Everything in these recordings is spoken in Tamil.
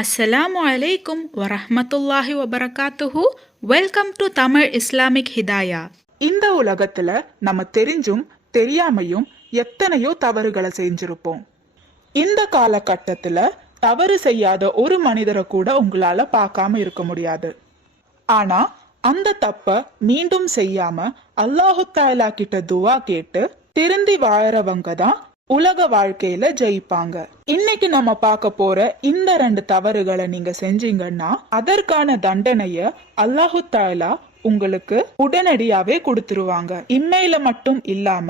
அஸ்ஸலாமு அலைக்கும் வரஹ்மத்துல்லாஹி வபரகாத்துஹு. Welcome to Tamil Islamic Hidaya. இந்த உலகத்துல நம்ம தெரிஞ்சும் தெரியாமையும் எத்தனையோ தவறுகளை செஞ்சிருப்போம். இந்த காலகட்டத்துல தவறு செய்யாத ஒரு மனிதரை கூட உங்களால பார்க்காம இருக்க முடியாது. ஆனா அந்த தப்ப மீண்டும் செய்யாம அல்லாஹு தஆலா கிட்ட துவா கேட்டு திருந்தி வாழறவங்க தான் உலக வாழ்க்கையில ஜெயிப்பாங்க. இன்னைக்கு நம்ம பார்க்க போற இந்த 2 தவறுகளை நீங்க செஞ்சீங்கன்னா அதற்கான தண்டனைய அல்லாஹு தஆலா உங்களுக்கு உடனடியாவே கொடுத்துருவாங்க. இம்மையில மட்டும் இல்லாம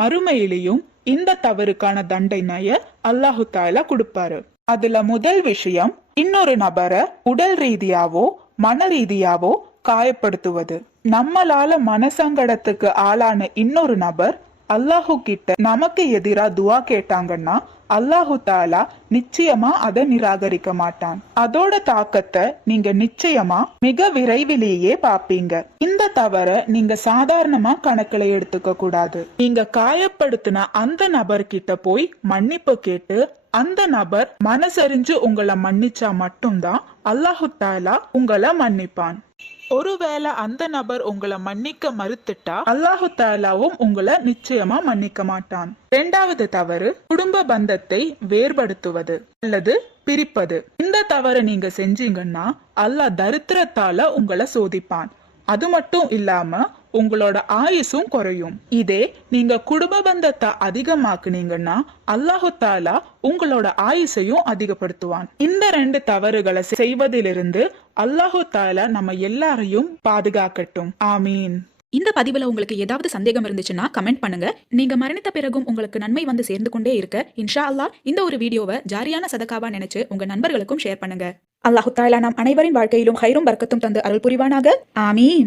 மறுமையிலையும் இந்த தவறுக்கான தண்டனைய அல்லாஹு தஆலா கொடுப்பாரு. அதுல முதல் விஷயம், இன்னொரு நபரை உடல் ரீதியாவோ மன ரீதியாவோ காயப்படுத்துவது. நம்மளால மனசங்கடத்துக்கு ஆளான இன்னொரு நபர் அல்லாஹு கிட்ட நமக்கு எதிரா துவா கேட்டாங்கன்னா அல்லாஹு தஆலா நிச்சயமா அதை நிராகரிக்க மாட்டான். அதோட தாக்கத்தை நீங்க நிச்சயமா மிக விரைவிலேயே பாப்பீங்க. இந்த தவற நீங்க சாதாரணமா கணக்குல எடுத்துக்க கூடாது. நீங்க காயப்படுத்தின அந்த நபர்கிட்ட போய் மன்னிப்பு கேட்டு அந்த நபர் மனசறிஞ்சு உங்களை மன்னிச்சா மட்டும்தான் அல்லாஹு தஆலா உங்களை மன்னிப்பான். ஒருவேளை அந்த நபர் உங்களை மன்னிக்க மறுத்துட்டா அல்லாஹு தஆலாவும் உங்களை நிச்சயமா மன்னிக்க மாட்டான். 2வது தவறு, குடும்ப பந்தத்தை வேறுபடுத்துவது அல்லது பிரிப்பது. இந்த தவறை நீங்க செஞ்சீங்கன்னா அல்லாஹ் தரித்திரத்தால உங்களை சோதிப்பான். அது மட்டும் இல்லாம உங்களோட ஆயுசும் குறையும். இதே நீங்க குடும்ப பந்தத்தை அதிகமாக்குனீங்கன்னா அல்லாஹு தஆலா உங்களோட ஆயுசையும் அதிகப்படுத்துவான். இந்த 2 தவறுகளை செய்வதிலிருந்து அல்லாஹு தஆலா நம்ம எல்லாரையும் பாதுகாக்கட்டும். ஆமீன். இந்த பதிவுல உங்களுக்கு ஏதாவது சந்தேகம் இருந்துச்சுன்னா கமெண்ட் பண்ணுங்க. நீங்க மரணித்த பிறகும் உங்களுக்கு நன்மை வந்து சேர்ந்து கொண்டே இருக்க இன்ஷா அல்லாஹ் இந்த ஒரு வீடியோவை ஜாரியான சதகாவா நினைச்சு உங்க நண்பர்களுக்கும் ஷேர் பண்ணுங்க. அல்லாஹு தஆலா நம் அனைவரின் வாழ்க்கையிலும் ஹைரும் பரக்கத்தும் தந்து அருள் புரிவானாக. ஆமீன்.